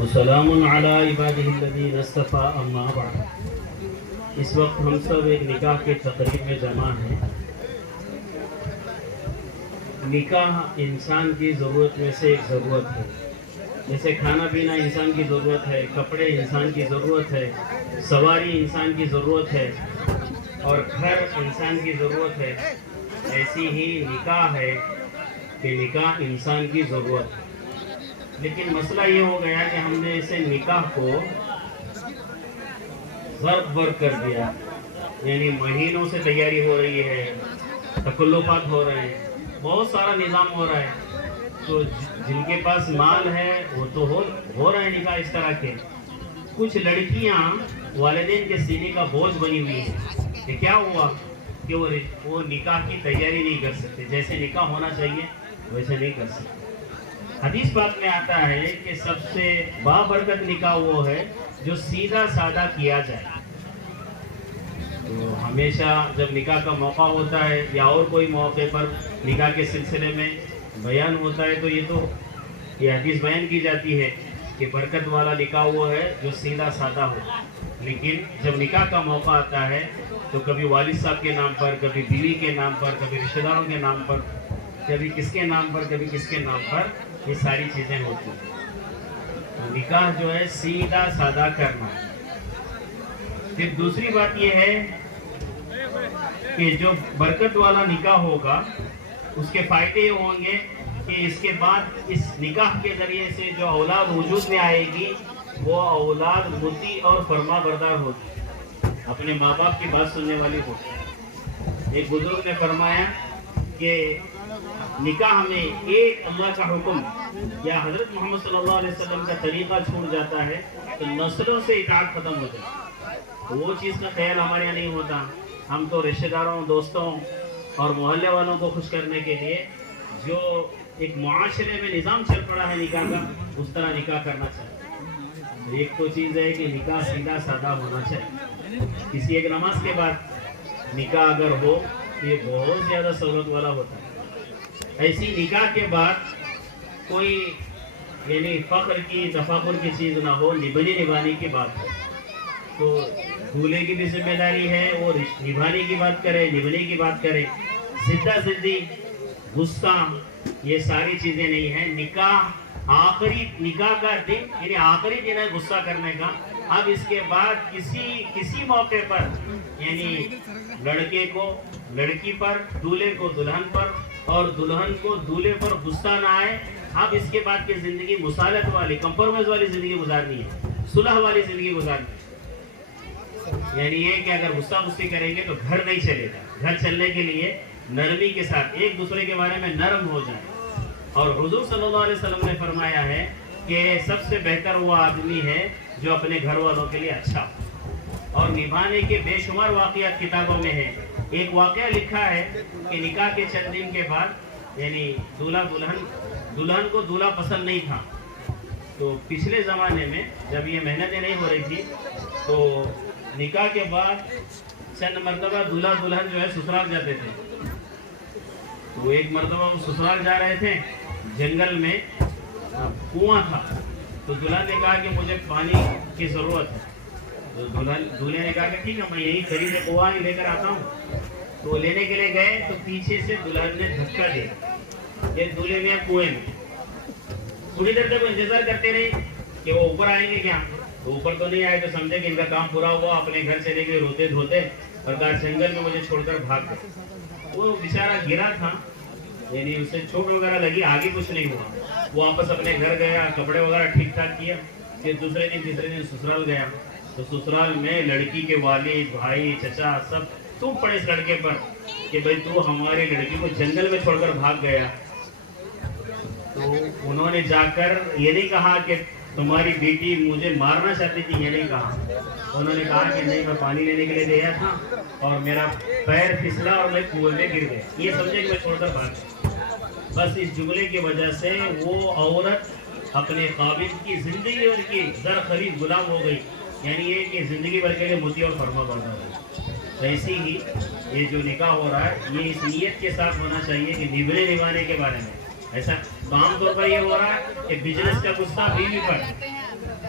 وسلام علی عباده الذین اصطفى اما بعد۔ اس وقت ہم سب ایک نکاح کے تقریب میں جمع ہیں۔ نکاح انسان کی ضرورت میں سے ایک ضرورت ہے، جیسے کھانا پینا انسان کی ضرورت ہے، کپڑے انسان کی ضرورت ہے، سواری انسان کی ضرورت ہے اور گھر انسان کی ضرورت ہے، ایسی ہی نکاح ہے کہ نکاح انسان کی ضرورت ہے۔ لیکن مسئلہ یہ ہو گیا کہ ہم نے اسے نکاح کو ضرب ورک کر دیا، یعنی مہینوں سے تیاری ہو رہی ہے، تکلفات ہو رہے ہیں، بہت سارا نظام ہو رہا ہے۔ تو جن کے پاس مال ہے وہ تو ہو رہے ہیں نکاح اس طرح کے۔ کچھ لڑکیاں والدین کے سینے کا بوجھ بنی ہوئی ہیں کہ کیا ہوا کہ وہ نکاح کی تیاری نہیں کر سکتے، جیسے نکاح ہونا چاہیے ویسے نہیں کر سکتے۔ حدیث پاک میں آتا ہے کہ سب سے بابرکت نکاح وہ ہے جو سیدھا سادہ کیا جائے۔ تو ہمیشہ جب نکاح کا موقع ہوتا ہے یا اور کوئی موقع پر نکاح کے سلسلے میں بیان ہوتا ہے تو یہ حدیث بیان کی جاتی ہے کہ برکت والا نکاح وہ ہے جو سیدھا سادہ ہو۔ لیکن جب نکاح کا موقع آتا ہے تو کبھی والد صاحب کے نام پر، کبھی بیوی کے نام پر، کبھی رشتہ داروں کے نام پر، کبھی کس کے نام پر، کبھی کس کے نام پر، یہ ساری چیزیں ہوتی ہیں۔ نکاح جو ہے سیدھا سادہ کرنا۔ پھر دوسری بات یہ ہے کہ جو برکت والا نکاح ہوگا اس کے فائدے یہ ہوں گے کہ اس کے بعد اس نکاح کے ذریعے سے جو اولاد وجود میں آئے گی وہ اولاد مطیع اور فرما بردار ہوگی، اپنے ماں باپ کی بات سننے والی ہوگی۔ ایک بزرگ نے فرمایا کہ نکاح میں ایک اللہ کا حکم یا حضرت محمد صلی اللہ علیہ وسلم کا طریقہ چھوٹ جاتا ہے تو نسلوں سے اطاعت ختم ہو جاتی ہے۔ وہ چیز کا خیال ہمارے یہاں نہیں ہوتا۔ ہم تو رشتہ داروں، دوستوں اور محلے والوں کو خوش کرنے کے لیے جو ایک معاشرے میں نظام چل پڑا ہے نکاح کا، اس طرح نکاح کرنا چاہیے۔ ایک تو چیز ہے کہ نکاح سیدھا سادہ ہونا چاہیے۔ کسی ایک نماز کے بعد نکاح اگر ہو تو یہ بہت زیادہ سہولت والا ہوتا ہے۔ ایسی نکاح کے بعد کوئی یعنی فخر کی، تفاخر کی چیز نہ ہو، نبھانے کی بات ہو۔ تو دولہے کی بھی ذمہ داری ہے وہ نبھانے کی بات کرے، نبھانے کی بات کرے۔ زدہ زدی، غصہ، یہ ساری چیزیں نہیں ہیں۔ نکاح کا دن یعنی آخری دن ہے غصہ کرنے کا۔ اب اس کے بعد کسی موقع پر یعنی لڑکے کو لڑکی پر، دولہے کو دلہن پر اور دلہن کو دولہے پر غصہ نہ آئے۔ اب اس کے بعد کی زندگی مصالحت والی، کمپرومائز والی زندگی گزارنی ہے، صلح والی زندگی گزارنی ہے۔ یعنی یہ کہ اگر غصہ غصی کریں گے تو گھر نہیں چلے گا۔ گھر چلنے کے لیے نرمی کے ساتھ ایک دوسرے کے بارے میں نرم ہو جائیں۔ اور حضور صلی اللہ علیہ وسلم نے فرمایا ہے کہ سب سے بہتر وہ آدمی ہے جو اپنے گھر والوں کے لیے اچھا ہو۔ اور نبھانے کے بے شمار واقعات کتابوں میں ہیں۔ ایک واقعہ لکھا ہے کہ نکاح کے چند دن کے بعد یعنی دلہن کو دولہا پسند نہیں تھا۔ تو پچھلے زمانے میں جب یہ محنتیں نہیں ہو رہی تھی تو نکاح کے بعد چند مرتبہ دولہا دلہن جو ہے سسرال جاتے تھے۔ تو ایک مرتبہ وہ سسرال جا رہے تھے، جنگل میں کنواں تھا۔ تو دلہن نے کہا کہ مجھے پانی کی ضرورت ہے۔ تو دولہے نے کہا کہ ٹھیک ہے میں یہی قریب کنواں ہی لے کر آتا ہوں۔ تو لینے کے لیے گئے تو پیچھے سے دلہن نے دھکا دیا کہ دولہے میں کنویں میں۔ تھوڑی دیر تک وہ انتظار کرتے رہے کہ وہ اوپر آئیں گے کیا۔ تو اوپر تو نہیں آئے تو سمجھے کہ ان کا کام پورا ہوا، اپنے گھر چلے گئے روتے دھوتے اور کہا جنگل میں مجھے چھوڑ کر بھاگ گئے۔ وہ بیچارہ گرا تھا، یعنی اسے چوٹ وغیرہ لگی، آگے کچھ نہیں ہوا۔ وہ واپس اپنے گھر گیا، کپڑے وغیرہ ٹھیک ٹھاک کیا، پھر دوسرے دن تیسرے دن سسرال گیا۔ تو سسرال میں لڑکی کے والد، بھائی، چچا سب تم پڑے اس لڑکے پر کہ بھائی تو ہماری لڑکی کو جنگل میں چھوڑ کر بھاگ گیا۔ تو انہوں نے جا کر یہ نہیں کہا کہ تمہاری بیٹی مجھے مارنا چاہتی تھی، یہ نہیں کہا۔ انہوں نے کہا کہ نہیں، میں پانی لینے کے لیے گیا تھا اور میرا پیر پھسلا اور میں کنویں میں گر گیا، یہ سمجھے کہ میں چھوڑ کر بھاگ گیا۔ بس اس جملے کی وجہ سے وہ عورت اپنے قابض کی زندگی اور کی زر خرید غلام ہو گئی، یعنی یہ کہ زندگی بھر کے لیے مطیع اور فرما بردار ہو۔ ایسی ہی یہ جو نکاح ہو رہا ہے یہ اس نیت کے ساتھ ہونا چاہیے کہ نبھانے کے بارے میں۔ ایسا عام طور پر یہ ہو رہا ہے کہ بزنس کا غصہ بیوی پر،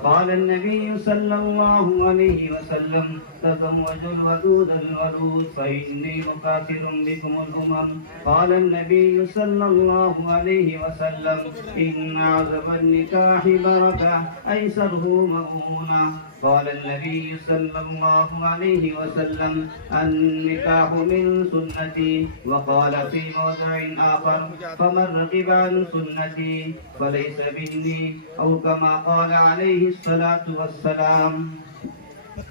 قال النبي صلى الله عليه وسلم تزوجوا الودود الولود فإني مكاثر بكم الأمم. قال النبي صلى الله عليه وسلم إن أعظم النكاح بركة أيسره مؤونة. قال النبي صلى الله عليه وسلم النكاح من سنتي. وقال في موضع آخر فمن رغب عن سنتي فليس مني أو كما قال عليه الصلاة والسلام.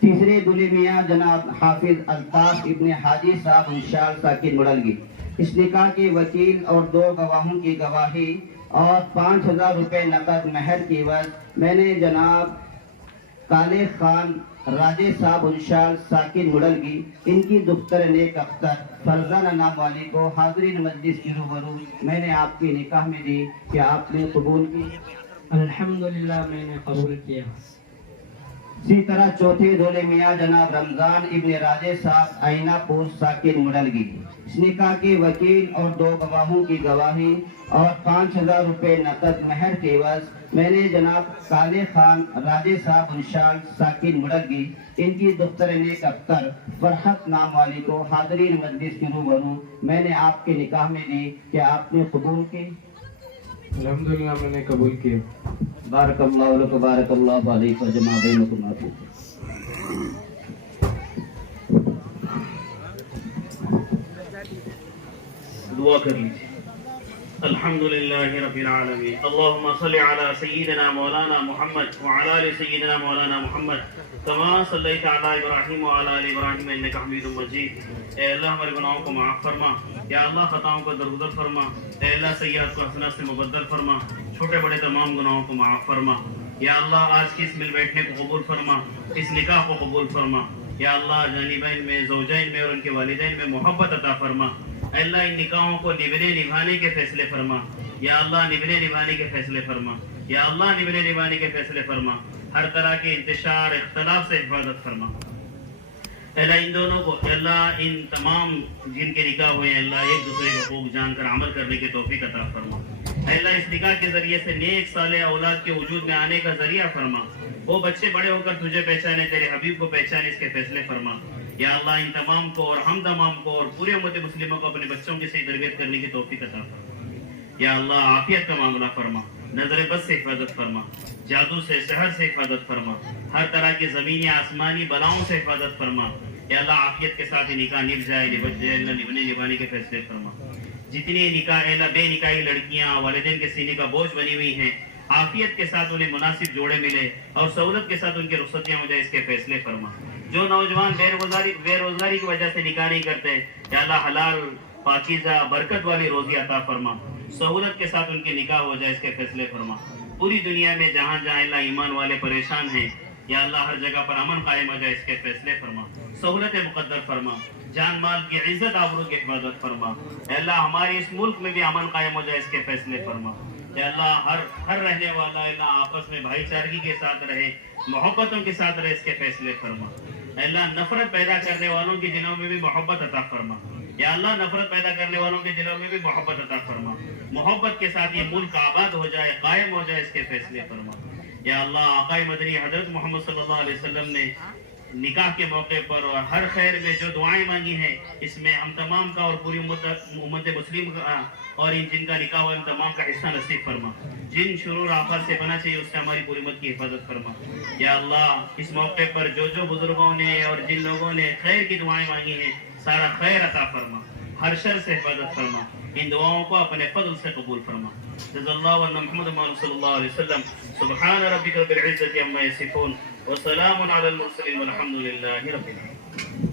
تیسرے دولے میاں جناب حافظ الطاف ابن حاجی صاحب انشال ساکن مڑلگی، اس نکاح کے وکیل اور 2 گواہوں کی گواہی اور 5000 روپے نقد مہر کی عوض میں نے جناب کالے خان راجے صاحب انشال ساکن مڑلگی ان کی دختر نیک اختر فرزانہ نام والی کو حاضرین مجلس کی روبرو میں نے آپ کی نکاح میں دی کہ آپ نے قبول کی؟ الحمدللہ میں نے قبول کیا۔ اسی طرح چوتھے دولے میاں جناب رمضان ابن راجے صاحب آئینہ پور ساکن مڑلگی، اس نکاح کے وکیل اور 2 گواہوں کی گواہی اور 5000 روپے نقد مہر کے عوض میں نے جناب کالے خان راجے صاحب انشال ساکن مڑلگی ان کی دختر نیک اختر فرحت نام والی کو حاضرین مجلس کے روبرو میں نے آپ کے نکاح میں دی کہ آپ نے قبول کی؟ الحمدللہ میں نے قبول کیا۔ بارک اللہ لک بارک اللہ علیک وجمع بینکم عافیہ۔ دعا کر لیجیے۔ الحمدللہ رب العالمین، اللہم صلی علی سیدنا مولانا محمد وعلی آل سیدنا مولانا محمد کما صلیت علی ابراہیم وعلی آل ابراہیم انک حمید مجید۔ اے اللہ ہمارے گناہوں کو معاف فرما، یا اللہ خطاؤں کو درگزر فرما، اے اللہ سیئات کو حسنات سے مبدل فرما، چھوٹے بڑے تمام گناہوں کو معاف فرما، یا اللہ آج کی اس مل بیٹھنے کو قبول فرما، اس نکاح کو قبول فرما، یا اللہ جانبین میں زوجین میں اور ان کے والدین میں محبت عطا فرما، اے اللہ ان نکاحوں کو نبھنے نبھانے کے فیصلے فرما، یا اللہ نبھنے نبھانے کے فیصلے فرما، یا اللہ نبھنے نبھانے کے فیصلے فرما، ہر طرح کے انتشار اختلاف سے حفاظت فرما، اے اللہ ان دونوں کو، اے اللہ ان تمام جن کے نکاح ہوئے ہیں اللہ ایک دوسرے کے حقوق جان کر عمل کرنے کی توفیق عطا فرما، اے اللہ اس نکاح کے ذریعے سے نیک صالح اولاد کے وجود میں آنے کا ذریعہ فرما، وہ بچے بڑے ہو کر تجھے پہچانے، تیرے حبیب کو پہچانے، اس کے فیصلے فرما، یا اللہ ان تمام کو اور ہم تمام کو اور پورے امت مسلموں کو اپنے بچوں کی صحیح تربیت کرنے کی توفیق عطا فرما، یا اللہ عافیت کا معاملہ فرما، نظر بد سے حفاظت فرما، جادو سے سحر سے حفاظت فرما، ہر طرح کی زمینی آسمانی بلاؤں سے حفاظت فرما، یا اللہ عافیت کے ساتھ نکاح نبھ جائے، اللہ نبھنے نبھانے کے فیصلے فرما، جتنی نکاح اے اللہ بے نکاحی لڑکیاں والدین کے سینے کا بوجھ بنی ہوئی ہیں عافیت کے ساتھ انہیں مناسب جوڑے ملے اور سہولت کے ساتھ ان کی رخصتیاں ہو جائے، اس کے فیصلے فرما، جو نوجوان بے روزگاری کی وجہ سے نکاح نہیں کرتے یا اللہ حلال پاکیزہ برکت والی روزی عطا فرما، سہولت کے ساتھ ان کے نکاح ہو جائے، اس کے فیصلے فرما، پوری دنیا میں جہاں جہاں اللہ ایمان والے پریشان ہیں یا اللہ ہر جگہ پر امن قائم ہو جائے، اس کے فیصلے فرما، سہولت مقدر فرما، جان مال کی عزت آبرو کی حفاظت فرما، اے اللہ ہمارے اس ملک میں بھی امن قائم ہو جائے، اس کے فیصلے فرما، اے اللہ ہر رہنے والا اللہ آپس میں بھائی چارگی کے ساتھ رہے، محبتوں کے ساتھ رہے، اس کے فیصلے فرما، اے اللہ نفرت پیدا کرنے والوں کے دلوں میں بھی محبت عطا فرما، یا اللہ نفرت پیدا کرنے والوں کے دلوں میں بھی محبت عطا فرما، محبت کے ساتھ یہ ملک آباد ہو جائے، قائم ہو جائے، اس کے فیصلے فرما، یا اللہ آقا مدنی حضرت محمد صلی اللہ علیہ وسلم نے نکاح کے موقع پر اور ہر خیر میں جو دعائیں مانگی ہیں، اس میں ہم تمام کا اور پوری امت مسلم کا اور جن کا نکاح ہوا ان تمام کا حصہ نصیب فرما، جن شرور آفات سے بنا چاہیے اس سے ہماری پوری امت کی حفاظت فرما، یا اللہ اس موقع پر جو بزرگوں نے اور جن لوگوں نے خیر کی دعائیں مانگی ہیں سارا خیر عطا فرما، ہر شر سے حفاظت فرما، ان دعاؤں کو اپنے فضل سے قبول فرما، جزا اللہ عنہ محمد صلی اللہ علیہ وسلم، سبحان ربک رب العزت عما یصفون وسلام علی المرسلین والحمد للہ رب العالمین۔